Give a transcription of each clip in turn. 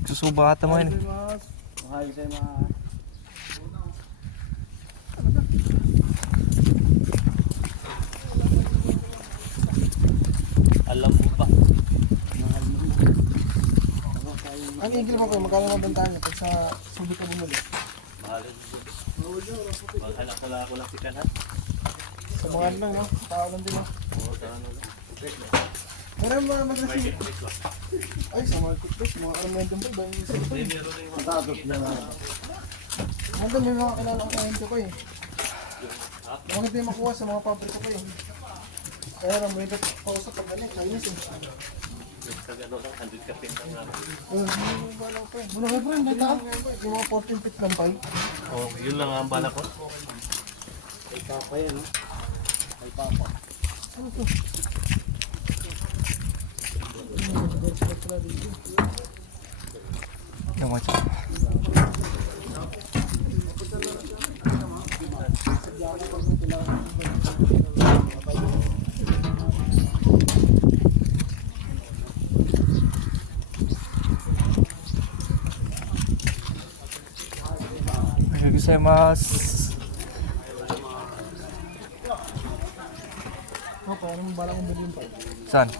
Magsusuba ata mo yun. Alam mo pa. Ano yung mo kayo? Magkano mabantahan niyo pag sa sulit na bumuli? Mahal ko lang si Kanhan. Sa mga ano lang, no? Tao lang din, no? Oo, sa ano lang. Meron mga madrasin. Ay, sa marketplace, mga armendum ba? Iba yung sila pa Hindi, eh. meron na yung mga Nandun, may mga kilala ko sa ko eh. Bakit di makuha sa mga pabrika ko eh. Kaya lang, may kausap pag ano, Chinese eh. sa gano'n lang, 100 ka pin lang naman. May bala ko eh. Muna kayo friend, dito yung mga 14 feet lang pa eh. Oo, yun lang ang bala ko. Ay papa yan, no? Ay papa. Ano to? Yung macam. Gozaimasu. Oh, parang bala kong bilhin pa. Saan?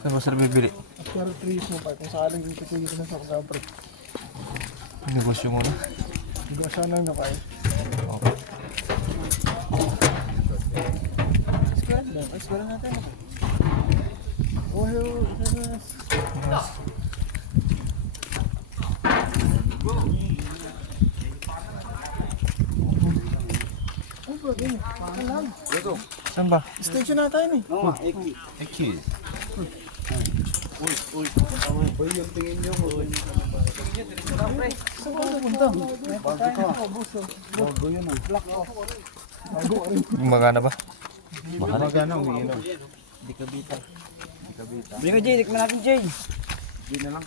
Saan mo sila bibili? After 3 years mo pa, kung sakaling dito ko dito na sa pag-abrit. Negosyo mo na. Hindi ko sana na kaya. Okay. Eskwela natin. Oh, yes. Ay, pwede na. Alam. Saan ba? Station na tayo eh. Oo, Eki. Boy, yung tingin nyo. Saan ka pupunta? Bago ka. Bago yun ah. Black off. Bago ka rin. Gumagana ba? Magana, umiinom. Di ka bita. Bino Jay, tikman natin Jay. Di na lang.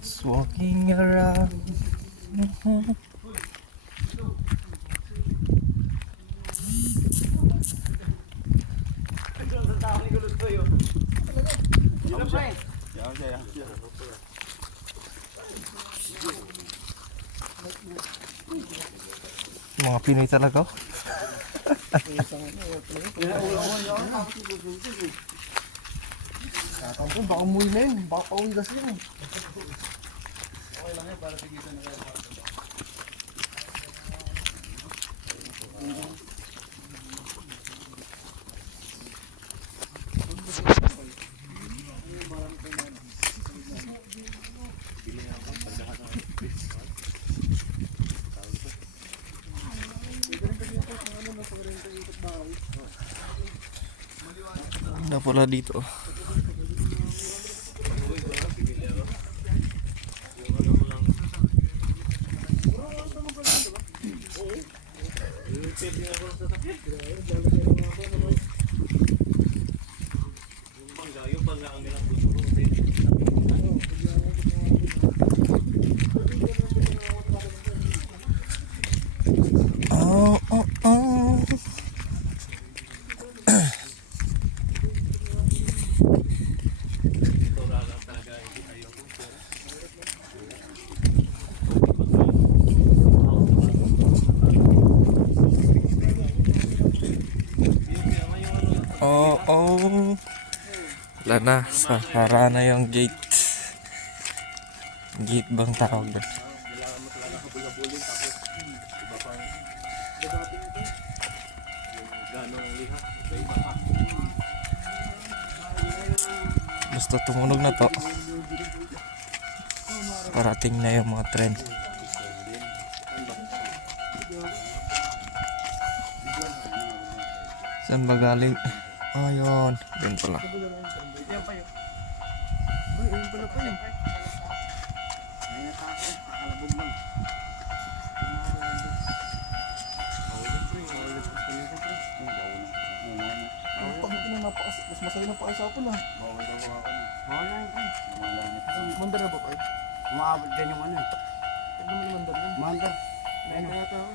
Just walking around. Mga Pinoy talaga. Oh. Kakampo, baka umuwi na yun. Baka pauwi kasi yun. Ano pala dito? Oh, oh, oh. Oh, oh. Wala na. Sahara na yung gate. Gate bang tawag doon? Basta tumunog na to. Parating na yung mga tren. Saan ba galing? Ayun. Yun pala. Ay, ayun pala pa yun. Pag ito na napakas, mas masaya na pa kayo sa apon ah. Mandar na ba kayo? Umaabot dyan yung ano. naman mandar yun. Mandar. Ayun. Kaya tao.